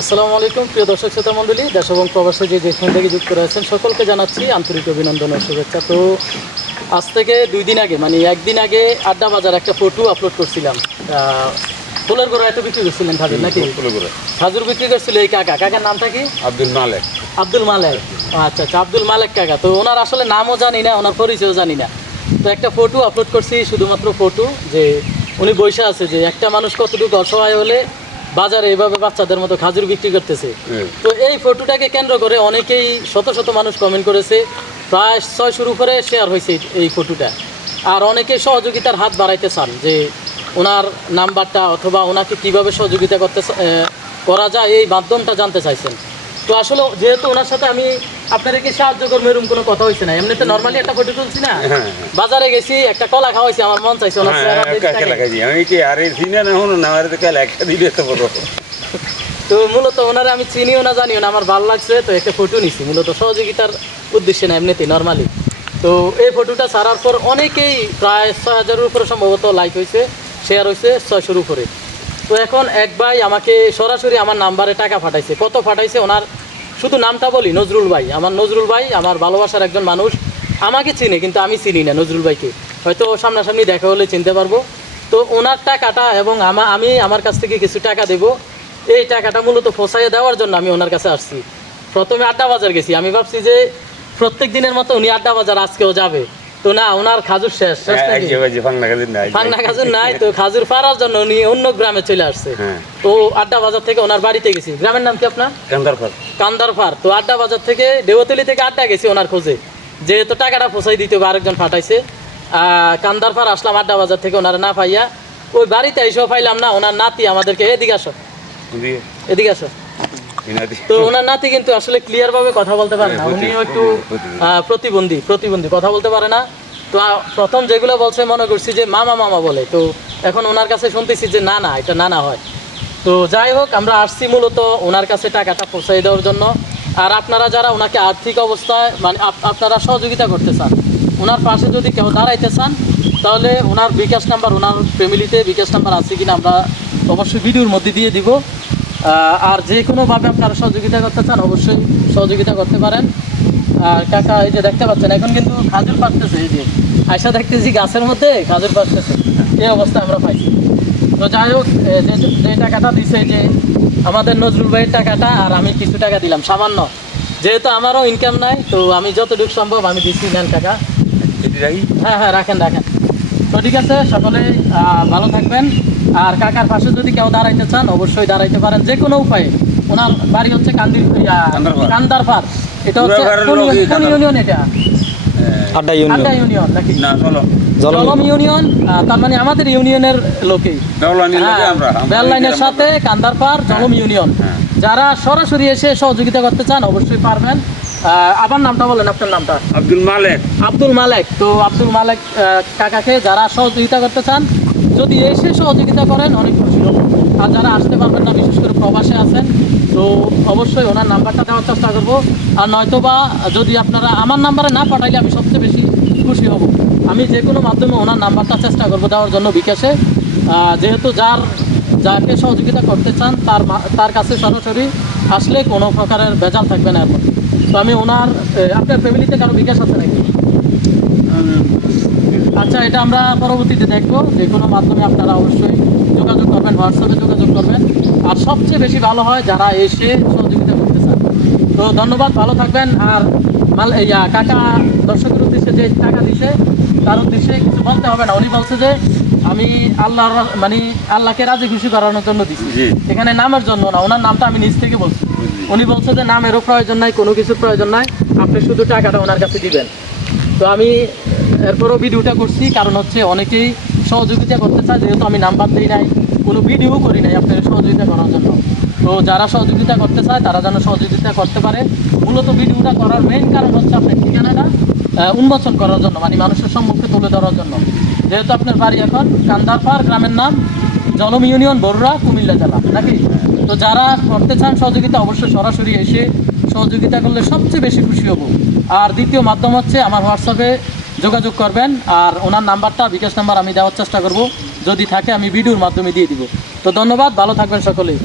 আসসালামু আলাইকুম প্রিয় দর্শক শ্রোতা মণ্ডলী, দেশ এবং প্রবাসে যেখান থেকে যুক্ত রয়েছেন সকলকে জানাচ্ছি আন্তরিক অভিনন্দন ও শুভেচ্ছা। তো আজ থেকে 2 দিন আগে মানে একদিন আগে আড্ডা বাজার একটা ফটো আপলোড করছিলাম। ফুলের গোড়া এত বিক্রি করছিলেন খাজুর নাকি? খাজুর বিক্রি করছিল এই কাকার নামটা কি? আব্দুল মালেক। আচ্ছা আচ্ছা, আব্দুল মালেক কাকা। তো ওনার আসলে নামও জানি না, ওনার পরিচয়ও জানি না। তো একটা ফটো আপলোড করছি, শুধুমাত্র ফটো, যে উনি বসে আছে যে একটা মানুষ কতটুকু অসহায় হলে বাজারে এইভাবে বাচ্চাদের মতো খাজুর বিক্রি করতেছে। তো এই ফটোটাকে কেন্দ্র করে অনেকেই শত শত মানুষ কমেন্ট করেছে, প্রায় 600 উপরে শেয়ার হয়েছে এই ফটোটা। আর অনেকে সহযোগিতার হাত বাড়াইতে চান যে ওনার নাম্বারটা অথবা ওনাকে কীভাবে সহযোগিতা করা যায় এই মাধ্যমটা জানতে চাইছেন। তো আসলে যেহেতু ওনার সাথে আমি আপনাদেরকে সাহায্য করবো এরকম কোনো কথা হয়েছে না, এমনিতে নর্মালি একটা ফটো তুলছি না, বাজারে গেছি একটা কলা খাওয়াইছি, আমার মন চাইছে ওনার তো মূলত ওনারা আমি চিনিও না জানিও না, আমার ভালো লাগছে তো একটা ফটো নিছি মূলত সহযোগিতার উদ্দেশ্যে না, এমনিতে নর্মালি। তো এই ফটোটা ছাড়ার পর অনেকেই প্রায় 6000-এর উপরে সম্ভবত লাইক হয়েছে, শেয়ার হয়েছে 600-এর উপরে। তো এখন এক ভাই আমাকে সরাসরি আমার নাম্বারে টাকা পাঠাইছে। কত পাঠাইছে ওনার শুধু নামটা বলি, নজরুল ভাই। নজরুল ভাই আমার ভালোবাসার একজন মানুষ, আমাকে চিনে কিন্তু আমি চিনি না নজরুল ভাইকে, হয়তো সামনাসামনি দেখা হলে চিনতে পারবো। তো ওনার টাকাটা এবং আমি আমার কাছ থেকে কিছু টাকা দেবো, এই টাকাটা মূলত ফসাইয়ে দেওয়ার জন্য আমি ওনার কাছে আসছি। প্রথমে আড্ডা বাজার গেছি, আমি ভাবছি যে প্রত্যেক দিনের মতো উনি আড্ডা বাজার আজকেও যাবে, তো না, ওনার খাজুর শেষ ফাংনা খাজুর নাই। তো খাজুর পাড়ার জন্য উনি অন্য গ্রামে চলে আসছে। তো আড্ডা বাজার থেকে ওনার বাড়িতে গেছি। গ্রামের নাম কি আপনার? কান্দারপাড়। তো আড্ডা বাজার থেকে দেওতলি থেকে আড্ডা গেছি ওনার খোঁজে, যেহেতু টাকাটা ফসাই দিতে হবে, আরেকজন পাঠাইছে। কান্দারপাড় আসলাম আড্ডা বাজার থেকে, ওনারা না পাইয়া ওই বাড়িতে এসেও পাইলাম না। ওনার নাতি আমাদেরকে এদিকে আসো। তো ওনার নাতি কিন্তু আসলে ক্লিয়ার ভাবে কথা বলতে পারে না, উনি একটু প্রতিবন্ধী, কথা বলতে পারে না। তো প্রথম যেগুলো বলছে মনে করছি যে মামা মামা বলে, তো এখন ওনার কাছে শুনতেছি যে না না, এটা নানা হয়। তো যাই হোক, আমরা আসছি মূলত ওনার কাছে টাকাটা পৌঁছাই দেওয়ার জন্য। আর আপনারা যারা ওনাকে আর্থিক অবস্থায় মানে আপনারা সহযোগিতা করতে চান, ওনার পাশে যদি কেউ দাঁড়াইতে চান, তাহলে ওনার বিকাশ নাম্বার, ওনার ফ্যামিলিতে বিকাশ নাম্বার আছে কিনা আমরা অবশ্যই ভিডিওর মধ্যে দিয়ে দিব। আর যে কোনোভাবে আপনারা সহযোগিতা করতে চান অবশ্যই সহযোগিতা করতে পারেন। আর কাকা এই যে দেখতে পাচ্ছেন এখন কিন্তু খাজুর পাকতেছে, এই যে আয়সা দেখতেছি গাছের মধ্যে খাজুর পাকতেছে, এই অবস্থা আমরা পাইছি। তো যাই হোক, যে টাকাটা দিছে যে আমাদের নজরুল ভাইয়ের টাকাটা, আর আমি কিছু টাকা দিলাম সামান্য, যেহেতু আমারও ইনকাম নাই, তো আমি যতটুকু সম্ভব আমি দিচ্ছি। নেন কাকা। হ্যাঁ রাখেন। তো ঠিক আছে, সকলে ভালো থাকবেন। আর কাকার পাশে যদি কেউ দাঁড়াইতে চান অবশ্যই দাঁড়াইতে পারেন যে কোনো উপায়ে। ওনার বাড়ি হচ্ছে কান্দারপাড়। এটা হচ্ছে কোন ইউনিয়ন? এটা আড্ডা ইউনিয়ন নাকি? জলম ইউনিয়ন। তার মানে আমাদের ইউনিয়নের লোকেই, বেল লাইনের সাথে কান্দারপাড় জলম ইউনিয়ন। যারা সরাসরি এসে সহযোগিতা করতে চান অবশ্যই পারবেন। আবার নামটা বলেন, আপনার নামটা? আব্দুল মালেক। তো আব্দুল মালেক কাকাকে যারা সহযোগিতা করতে চান যদি এসে সহযোগিতা করেন অনেক খুশি হব। আর যারা আসতে পারবেন না, বিশেষ করে প্রবাসে আছেন, তো অবশ্যই ওনার নাম্বারটা দেওয়ার চেষ্টা করবো। আর নয়তোবা যদি আপনারা আমার নাম্বারে না পাঠাইলে আমি সবচেয়ে বেশি খুশি হব। আমি যে কোনো মাধ্যমে ওনার নাম্বারটা চেষ্টা করবো দেওয়ার জন্য বিকাশে। যেহেতু যাকে সহযোগিতা করতে চান তার কাছে সরাসরি আসলে কোনো প্রকারের ভেজাল থাকবে না এখন। তো আমি আপনার ফ্যামিলিতে কারো বিকাশ আছে নাকি? আচ্ছা, এটা আমরা পরবর্তীতে দেখবো। যে কোনো মাধ্যমে আপনারা অবশ্যই যোগাযোগ করবেন, হোয়াটসঅ্যাপে যোগাযোগ করবেন। আর সবচেয়ে বেশি ভালো হয় যারা এসে সহযোগিতা করতে চান। তো ধন্যবাদ, ভালো থাকবেন। আর কাকা দর্শকের উদ্দেশ্যে যে টাকা দিছে তার উদ্দেশ্যে কিছু বলতে হবে না। উনি বলছে যে আমি আল্লাহকে রাজি খুশি করানোর জন্য দিচ্ছি, এখানে নামের জন্য না। ওনার নামটা আমি নিজ থেকে বলছি। উনি বলছে যে নামেরও প্রয়োজন নাই, কোনো কিছুর প্রয়োজন নাই, আপনি শুধু টাকাটা ওনার কাছে দিবেন। তো আমি এরপরও ভিডিওটা করছি, কারণ হচ্ছে অনেকেই সহযোগিতা করতে চায়, যেহেতু আমি নাম্বার দিই নাই, কোনো ভিডিও করি নাই আপনাদের সহযোগিতা করার জন্য। তো যারা সহযোগিতা করতে চায় তারা যেন সহযোগিতা করতে পারে। মূলত ভিডিওটা করার মেইন কারণ হচ্ছে আপনার ঠিকানাটা উন্মোচন করার জন্য, মানে মানুষের সম্মুখে তুলে ধরার জন্য। যেহেতু আপনার বাড়ি এখন কান্দারপাড়, গ্রামের নাম জলম ইউনিয়ন, বরুড়া, কুমিল্লা জেলা নাকি? তো যারা করতে চান সহযোগিতা অবশ্যই সরাসরি এসে সহযোগিতা করলে সবচেয়ে বেশি খুশি হব। আর দ্বিতীয় মাধ্যম হচ্ছে আমার হোয়াটসঅ্যাপে যোগাযোগ করবেন। আর ওনার নাম্বারটা, বিকাশ নাম্বার আমি দেওয়ার চেষ্টা করব, যদি থাকে আমি ভিডিওর মাধ্যমে দিয়ে দিব। তো ধন্যবাদ, ভালো থাকবেন সকলেই।